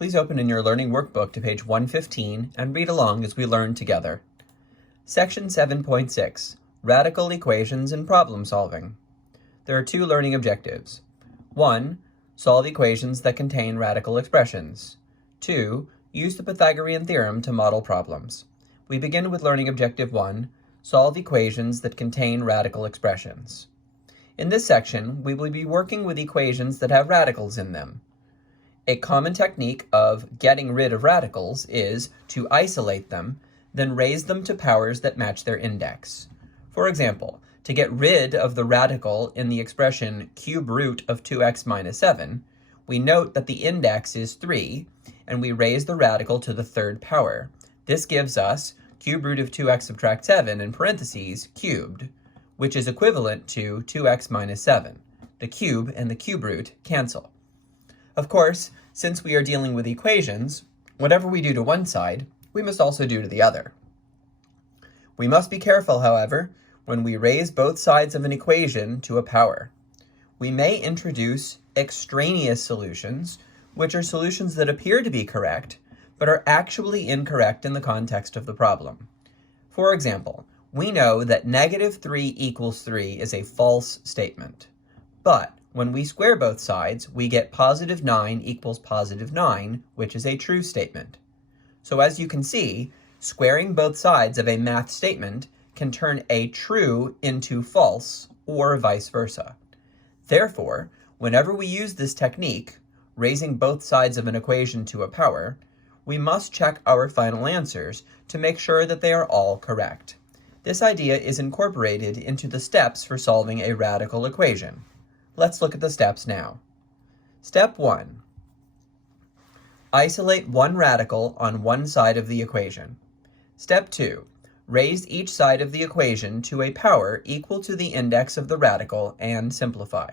Please open in your learning workbook to page 115 and read along as we learn together. Section 7.6, Radical Equations and Problem Solving. There are two learning objectives. 1. Solve equations that contain radical expressions. 2. Use the Pythagorean theorem to model problems. We begin with learning objective 1, solve equations that contain radical expressions. In this section, we will be working with equations that have radicals in them. A common technique of getting rid of radicals is to isolate them, then raise them to powers that match their index. For example, to get rid of the radical in the expression cube root of 2x minus 7, we note that the index is 3, and we raise the radical to the third power. This gives us cube root of 2x subtract 7 in parentheses cubed, which is equivalent to 2x minus 7. The cube and the cube root cancel. Of course, since we are dealing with equations, whatever we do to one side, we must also do to the other. We must be careful, however, when we raise both sides of an equation to a power. We may introduce extraneous solutions, which are solutions that appear to be correct, but are actually incorrect in the context of the problem. For example, we know that negative 3 equals 3 is a false statement, but when we square both sides, we get positive 9 equals positive 9, which is a true statement. So as you can see, squaring both sides of a math statement can turn a true into false, or vice versa. Therefore, whenever we use this technique, raising both sides of an equation to a power, we must check our final answers to make sure that they are all correct. This idea is incorporated into the steps for solving a radical equation. Let's look at the steps now. Step 1. Isolate one radical on one side of the equation. Step 2. Raise each side of the equation to a power equal to the index of the radical and simplify.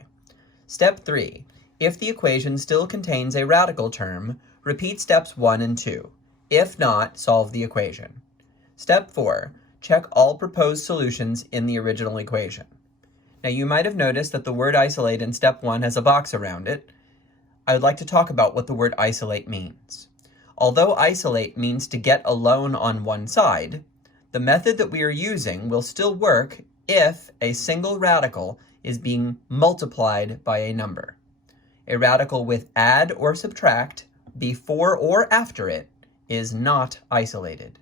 Step 3. If the equation still contains a radical term, repeat steps 1 and 2. If not, solve the equation. Step 4. Check all proposed solutions in the original equation. Now you might have noticed that the word isolate in step 1 has a box around it. I would like to talk about what the word isolate means. Although isolate means to get alone on one side, the method that we are using will still work if a single radical is being multiplied by a number. A radical with add or subtract before or after it is not isolated.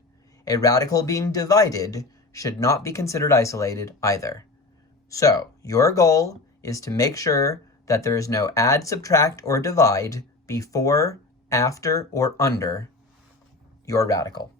A radical being divided should not be considered isolated either. So, your goal is to make sure that there is no add, subtract, or divide before, after, or under your radical.